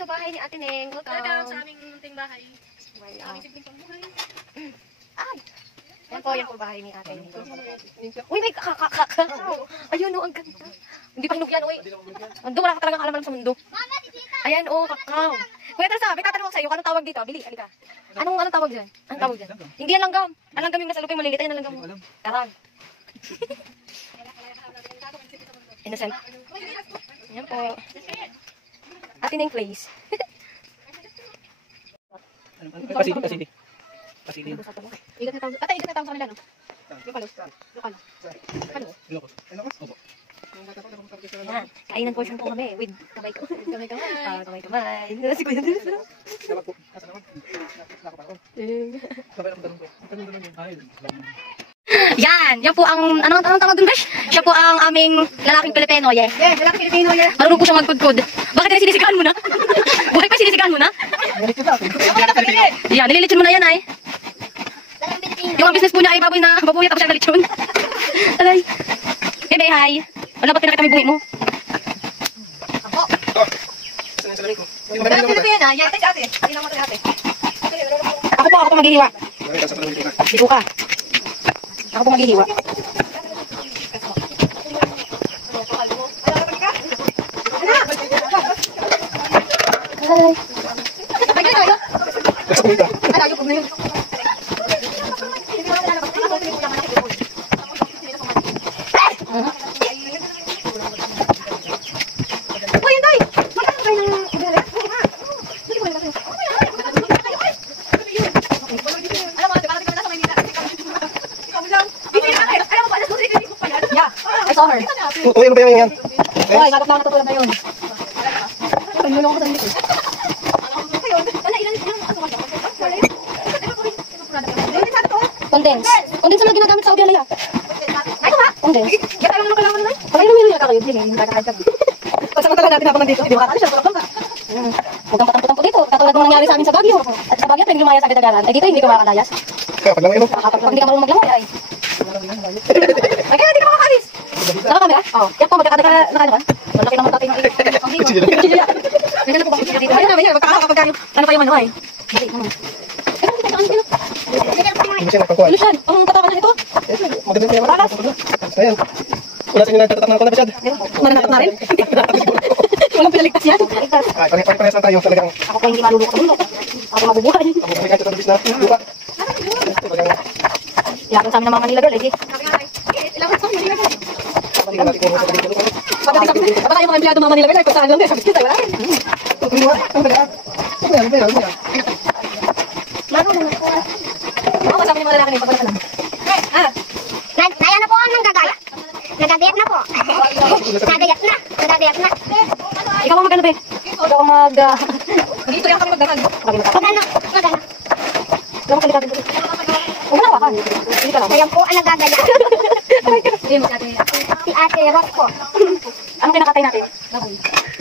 sa bahay ni Ate Neng. Welcome sa aming munting bahay. Aming simpleng pambuhay. Ay! Yan po bahay ni Ate Neng. Uy, may ayun o, ang ganda. Hindi pa hinug yan, uy. Ando, wala ka talagang alam sa mundo. Ayan o, kakao. Kuya Teresa, may tatanong ako sa iyo. Anong tawag dito? Bili, alika. Anong tawag dyan? Anong tawag dyan? Hindi yan langgam. Ang langgam yung nasa lupin maliliit. Ayan ang langgam mo. Karang. Innocent. Ayan po. Ate Neng place. Pasili. Igat na tawag. Ate, igat na tawag sa kanila, no? Lokalo. Yan. Kainan portion po kami with kamay ko. Kamay. Si Kuya Teresa. Yan po ang, anong tawag dun, Besh? Siya po ang aming lalaking Pilipino, yeah. Yeah, lalaking Pilipino, yeah. Marunong po siyang magkudkod. Bakit sinisigahan mo na? Buhay pa sinisigahan mo na? Yan, nililitsyon mo na yan, ay. Yung ang business po niya ay baboy tapos siya nalitsyon. Alay. Bebe, hi. Wala ba't pinakita mo yung buhay mo? Lalaking Pilipino, yeah. Ito si ate. Hindi naman ito ate. Ako po maghihiwa. Dito ka. Ako po maghihiwa. I saw her. Uy, ano ba yan? Uy, natutulad na yun. Nilulong ko sa hindi. Condense. Condense na ginagamit sa Australia. Ay, ba? Condense. Yan tayo naman kailangan na. Pag inom yung kakayod, sige, yung kakayod. Pagsamantala natin habang nandito, hindi makakali siya. Huwag kang patang-patang dito. Katulad ng nangyari sa amin sa Baguio. At sa Baguio, pwede lumaya sa Bitagaran. Ay, dito hindi ka makakalayas. Kapag lang yun. Pag hindi ka marunong maglamay, ay. Ay, kaya hindi ka makakalis. Naka-camera? Oo. Yan po, magkakadaka na naman. Malaki naman tayo ng iyo. May gano'n po ba dito? Ayun naman yun, magkakapagka yung ano pa yung ano ay. Ilusyan, ang katawan na ito? Maganda yung Talas? Ayan. Wala sa inyo nagtatatak na ako na masyad. Mananatak na rin? Walang pinaligtas yan? Parehas lang tayo talagang. Ako pa hindi malulunok sa mundo. Ako mabubuhay. Ako pa kahit ito na lupa. Iyakan sa amin ng mga Manila girl, eh. Baka tayo mga empleyado mga Manila girl, kung saan lang tayo, sabi tayo, wala rin. Oo, kasama yung mga lalaki na pagpala lang. Naya na po ang nanggagaya. Nagagayat na po. Nagagayat na. Ikaw ang magano, be? Ikaw ang mag... Dito yan kami magdagan. Magano? Ikaw ang kalikatin. Huwag na wakan. Hindi ka lang. Kaya po ang nagagaya. Si Ate Rock po. Anong kinakatay natin?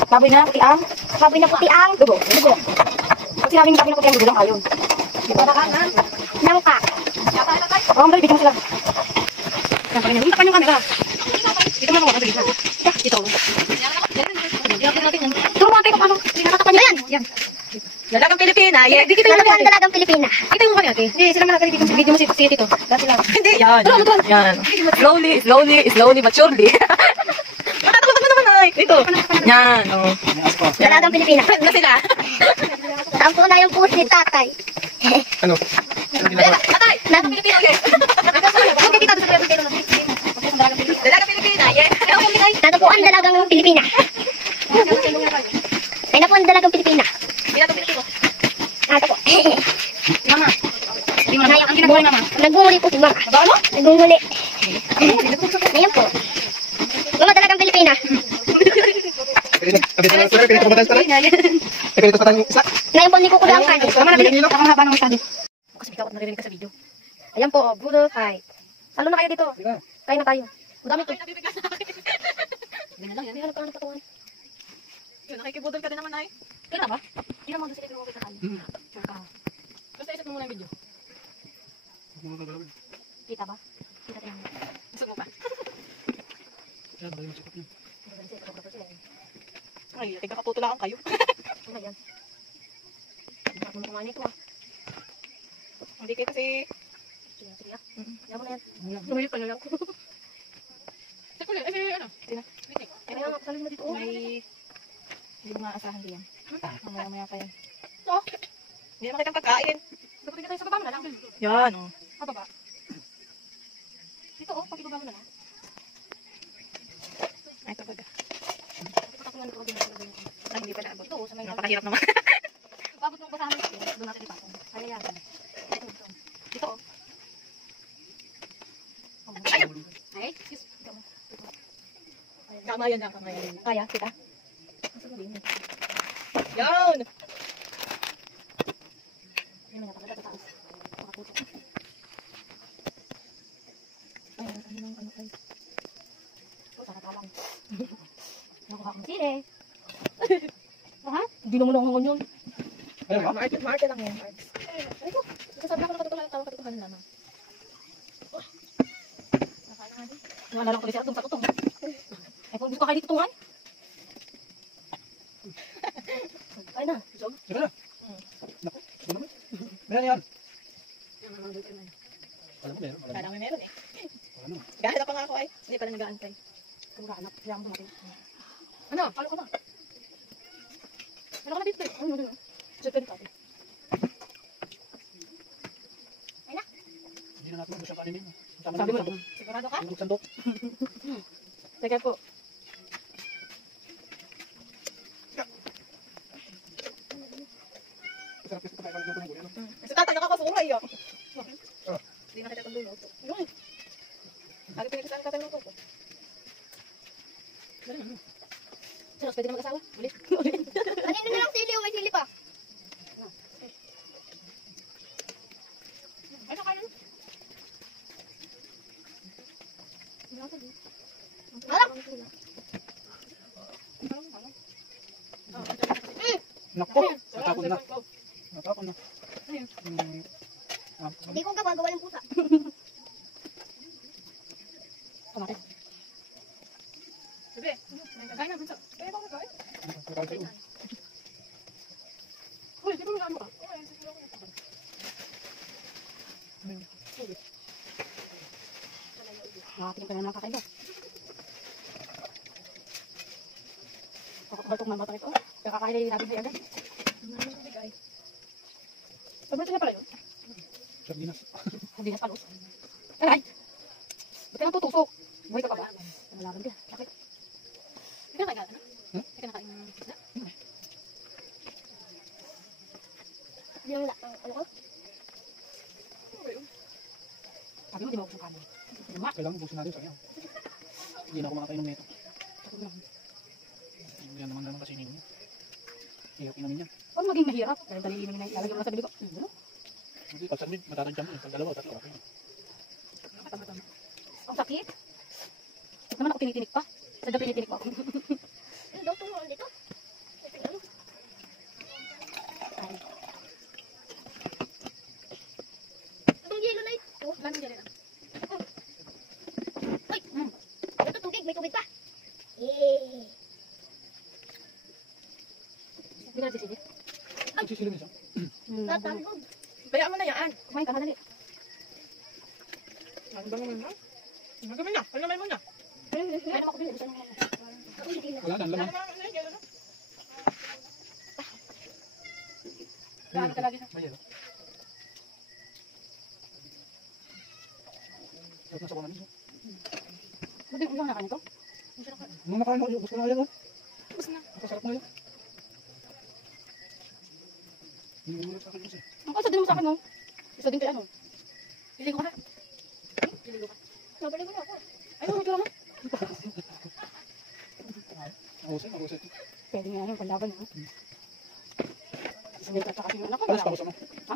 Baboy na puti ang? Baboy na puti ang Dugo. Pag sinabing baboy na puti ang dugo lang ayon. nangka. Oo, dali, bigyan mo sila. Yan, pagin yung tapan yung camera. Dito mo na ako, dito. Dito. Turo mo ate kung paano. Nakatapan niyo yan. Yan. Dalagang Pilipina. Dito Ano po ang dalagang Pilipina? Ito yung mukha ate. Hindi, sila mga dito. Video mo si Tito. Dati lang. Hindi, yan. Yan. Slowly but surely. Matatakot naman ay. Ito. Yan. Dalagang Pilipina. Na sila. Ang po na yung post ni tatay. Ano? Atay. Dalagang Pilipina ulit. Okay, tita, doon sa Pilipino. Dalagang Pilipina. Yes. Ano po ang dalagang Pilipina? Ay na po ang dalagang Pilipina. Ano po? Mama. Ang ginagawa naman. Nagmumuli po si Mama. Ano? Nagmumuli. Ngayon po. Mama, dalagang Pilipina. Ngayon po, hindi ko kulang ka. Tama na, bili. Ako mahaba ng masyado. Kasi bigla ako naririnig ka sa video. Ayan po, Budo fight. Salo na kayo dito. Kain na tayo. Ang dami to. Ganyan lang yan. May hanap ka ng patungan. Nakikibudol ka din naman ay. Kailan na ba? Hindi naman sila pinumukit sa kanya. Sure ka. Basta isip mo muna yung video. Kita ba? Kita tayo. Gusto mo pa? Ay, tingka katutulaan kayo. Ano yan? kumain ito ah. Hindi kayo kasi... Sige, sige ah. Yan mo na yan. Lumayot pa na lang. Teka lang, eh, ano? Kaya nga, salin mo dito. Oh. May... Hindi mo maasahan diyan. Mamaya-maya pa yan. Oh. Hindi naman kitang pagkain. Dapat tayo sa baba mo na lang. Yan, oh. Sa baba. Dito oh, pag ibaba mo na lang. Ay, ito baga. Patakulan ito. Ay, hindi pa naabot. Ito oh, sa may Napakahirap naman. Babot mong basahan ito. Doon natin ipatong. Kaya yan. Dito oh. Ay, excuse. Kamayan lang, kamayan. Kaya, kita. Yan! Ayun na, pagkata sa taas. Makaputo. Ay, ano ay. Oh, sa katalang. Nakuha kong sili. Ha? Hindi naman ako ngayon. Ayun ba? Marte lang yan. Ay ko, sasabi ako ng katotohanan, tawag katotohanan naman. Nakain nga din. Naalala ko tuloy siya, sa tutong. Ay, kung gusto ka kayo dito tungan. Ay na, jog. Sige na. Naku, ito naman. Meron yan. Alam mo, meron. Kadang may meron eh. Ano? Gahanap pa nga ako ay. Hindi pala nag-aantay. Kung kaanap, kaya ako dumating. Ano? Palo ka na. Ano ka na dito eh? Ano, ano? Check ka dito. Hindi na natin gusto sa kaninin. Sabi mo lang. Sigurado ka? Yung sandok. Teka po. Masarap kasi pagkain ng luto ng gulay. no? Sa tatay nakakasuray ah. Hindi na kita itong luluto. Lagi pinagkasaan ka tayo ng luluto. Charles, pwede na mag-asawa? Ulit. Kanino na lang sili o may sili pa? Ano kayo? Alam! Naku, natapon na. Natapon na. Hindi ko gagawa ng pusa. Kamatis. Sabi, kakain na bunso. Eh, bakit kakain? Natapon na. Uy, di ba may ano ka? Nakatingin ka na ng kakaiba. Batok na batok ito. Kakakain na yung natin sa agad. Pagbuto na pala yun. Sardinas. Hindi na palos. Aray! Ba't ka nang tutusok? Buhay ka pa ba? Nalaban ka. Bakit? Hindi ka nakain ano? Hindi ka nakain ng isda? Hindi mo lang. Ano ko? Sabi mo, di mo ako kanin. Luma. Kailangan busin natin sa kanya. Hindi na ako makakain ng neto. Yan naman kasi hindi mo. Hirap inamin yan. Huwag maging mahirap. Dahil dali na lalagyan mo lang sa bibig ko. Hindi, pag sabit, matatadyan mo. Pag dalawa, tatlo. Okay. Ang sakit. Ba't naman ako tinitinik pa? Sadya tinitinik pa ako. Ano daw tumuhan dito? Ano? Itong yelo na ito. Ganun dyan. Ay! Ito tubig. May tubig pa. Yay! Hindi ka nagsisili. Nagsisilo minsan. Tatalog. Bayaan mo na yan. Kumain ka na dali. Ano ba naman na? Nagamin na. Ano naman mo na? Kaya naman ako bilhin. Gusto naman ako. Ako hindi na. Wala na, laman. Gaano ka lagi sa... May yelo. Sarap na sa kunan. Ba't yung ulang na kanito? Nung nakain ako, gusto na yan. Tapos na. Masarap na yan. Hindi mo sa akin kasi. Ang kasa din mo sa akin, no? Isa din kay ano? Pili ko ka. Pili ko ka. Nabalik mo na ako. Ay, ano ito naman? Mahusay, mahusay. Pwede nga yung panlaban, ha? Hindi ka sa kasi yung anak ko. Palas pa ko sa mo. Ha?